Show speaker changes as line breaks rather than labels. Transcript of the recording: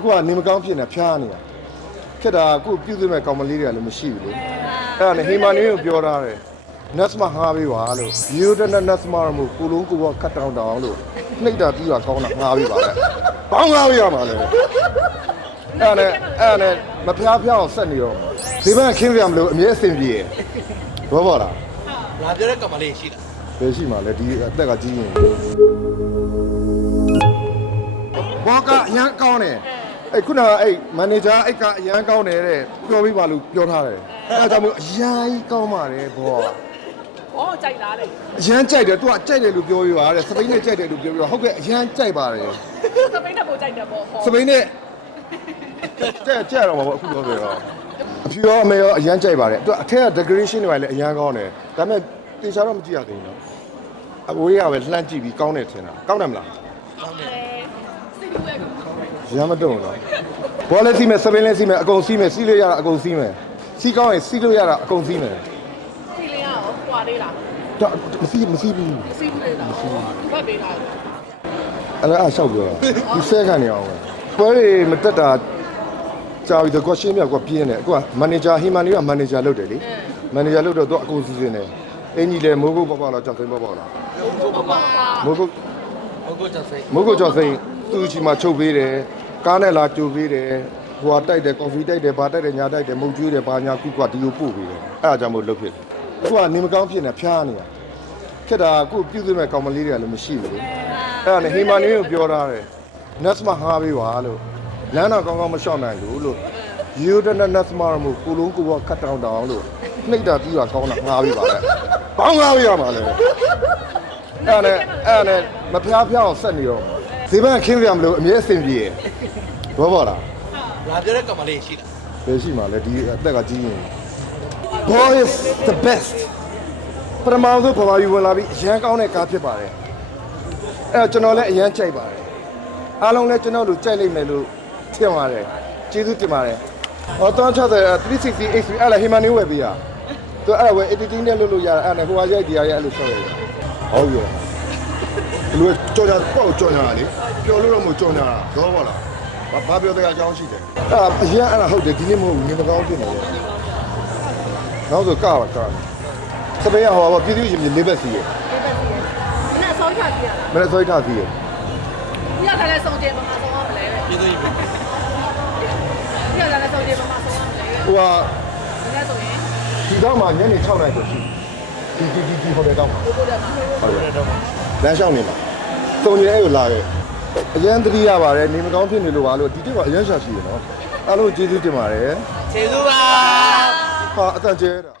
အခုကနေမကောင်းဖြစ်နေဖျားနေတာခက်တာအခုပြုစုမဲ့ကောင်မလေးတွေကလည်းမရှိဘူးလေအဲ့ဒါနဲ့ဟီမာနီကိုပြောထားတယ်နတ်စမဟာပေးပါလို့ယူဒနနတ်စမရမို့ကိုလုံးကိုဘခတ်တောင်းတောင်းလို့နှိပ်တာပြီးတာကောင်းတာငါပေးပါလေဘောင်းငါပေးရမှာလေအဲ့ဒါနဲ့အဲ့ဒါနဲ့မဖျားဖျားအောင်ဆက်နေတော့ဒီဘက်ခင်းပြမလို့အမြဲအဆင်ပြေရဘောဘောလား
ငါပြောတဲ့ကမ္မလေးရှိတာ
ဘယ်ရှိမှလဲဒီအသက်ကကြီးရင်ဘောကအရန်ကောင်းတယ် အဲ့ခုနကအဲ့မန်နေဂျာအဲ့ကအရန်ကောင်းတယ်တဲ့ပြောပြီးပါလို့ပြောထားတယ်အဲဒါကြောင့်မို့အရန်ကြီးကောင်းပါတယ်ဘောက
ဟောကြိုက်လားလေ
အရန်ကြိုက်တယ်သူကကြိုက်တယ်လို့ပြောပြီးပါတဲ့စပိန်နဲ့ကြိုက်တယ်လို့ပြောပြီးတော့ဟုတ်ကဲ့အရန်ကြိုက်ပါတယ်
စပိန်နဲ့ပိုကြိုက်တယ်ပေါ့ဟော
စပိန်နဲ့ကြက်ကြက်တော့မှာပေါ့အခုပြောပြတော့အဖြူရောအမေရောအရန်ကြိုက်ပါတယ်သူကအထက်က decoration တွေပါလေအရန်ကောင်းတယ်ဒါပေမဲ့တေချာတော့မကြည့်ရသေးဘူးနော်အဝေးကပဲလှမ်းကြည့်ပြီးကောင်းတယ်ထင်တာကောင်းတယ်မလား
စိတ်ဝဲက
ရ မ်းမတုံတော့ဘောလည်းစီးမယ်စပင်းလည်းစီးမယ်အကုန်စီးမယ်စီးလို့ရတာအကုန်စီးမယ်စီးကောင်းရင်စီးလို့ရတာအကုန်စီးမယ်
ဒီလင်းရောကွာလေးလား
တော့မစီးမစီးဘူး
မစီးဘူးလေလားဘက်ပေးလား
အဲ့ဒါအလျှောက်ပြောတာဒီဆဲခံနေအောင်ပဲပွဲတွေမတက်တာကြာပြီတော့ကိုရှင်းမြောက်ကပြင်းတယ်အခုကမန်နေဂျာဟီမန်နီကမန်နေဂျာလုပ်တယ်လေမန်နေဂျာလုပ်တော့သူကအကုန်စီစဉ်တယ်အင်ကြီးလည်းမိုးကုတ်ပေါ့ပေါ့လားကြောက်သိမ်းပေါ့ပေါ့လား
ဟုတ်ပါ
မိုးကုတ်
ဟုတ်ကောချက်စိတ်
မိုးကုတ်ကြောက်သိမ်းသူ့ချီမှာချုပ်ပေးတယ် ကားနဲ့လာကြိုပေးတယ်ဟိုကတိုက်တယ်ကော်ဖီတိုက်တယ်ဘာတိုက်တယ်ညာတိုက်တယ်မုတ်ကျွေးတယ်ဘာညာကုကဒီကိုပို့ပေးတယ်အဲ့ဒါကြောင့်မို့လုပ်ဖြစ်တယ်အခုကနေမကောင်းဖြစ်နေဖျားနေတာခက်တာအခုပြုစုမဲ့ကောင်မလေးတွေကလည်းမရှိဘူးလေအဲ့ဒါနဲ့ဟီမာနီကိုပြောထားတယ်နတ်စမဟာပေးပါလို့လမ်းတော့ကောင်းကောင်းမလျှောက်နိုင်ဘူးလို့ယူဒနနတ်စမရမို့ကိုလုံးကိုဘခတ်တောင်းတောင်းလို့နှိပ်တာပြီးတာကောင်းတာငါပေးပါလေဘောင်းငါပေးရမှာလေအဲ့ဒါနဲ့အဲ့ဒါနဲ့မဖျားဖျားအောင်ဆက်နေတော့ ဈေးဘက်ခင်းပြမလို့အမြဲအဆင်ပြေရဘောဘောလား
ငါပြောတဲ့ကမ္မလေးရှိတာ
ဘယ်ရှိမှလဲဒီအသက်ကကြီးရင် Boy is the best ပထမဆုံးပမာယူဝင်လာပြီးအရန်ကောင်းတဲ့ကားဖြစ်ပါတယ်အဲ့တော့ကျွန်တော်လည်းအရန်ကြိုက်ပါတယ်အားလုံးလည်းကျွန်တော်တို့ကြိုက်လိမ့်မယ်လို့ထင်ပါတယ်ကျေးဇူးတင်ပါတယ်ဟောတော့60 360 HP အဲ့လားဟီမန်နီဝယ်ပေးရသူအဲ့ဒါဝယ် editing နဲ့လုပ်လို့ရတယ်အဲ့ဒါနဲ့ဟိုဟာရိုက်ဒီဟာရိုက်အဲ့လိုဆောက်ရတယ်ဟုတ်ရောဘ လူကြော်ကြပေါ့ကြော်ညာလေပျော်လို့တော့မကြော်ညာတော့ပါလားဘာဘာပြောတဲ့အကြောင်းရှိတယ်အဲ့ဒါအရင်အဲ့ဒါဟုတ်တယ်ဒီနေ့မဟုတ်ဘူးငင်မကောင်းဖြစ်နေတယ်နောက်ဆိုကပါကစပင်းရဟောပါပြည်သူရင်လေးဘက်စီရ
နက်ဆောင်းချပြရလား
မနေ့ဆွဲထားစီရ
ပြရတာလည်းစုံကျဲပမာဆုံးရမလဲတဲ့
ပြည်သူကြီးပဲ
ပြရတာလည်းစုံကျဲပမာဆုံးရမလဲတဲ့
ဟိုဟာ
ဒီနေ့ဆိုရင်
ဒီတော့မှညနေ6နာရီဆိုရှိဒီဒီဒီဒီဟိုတယ်တော့မှာ
ကိုကိုတက်မှာ
ဟုတ်တယ်လမ်းလျှောက်နေမှာ စုံနေအဲ့ကိုလာခဲ့အရန်သတိရပါတယ်နေမကောင်းဖြစ်နေလို့ပါလို့ဒီတစ်ကအရန်ရှာရှိရနော်အားလုံးကျေးဇူးတင်ပါတယ်
ကျေးဇူးပါ
ဟာအတန်ကျဲတာ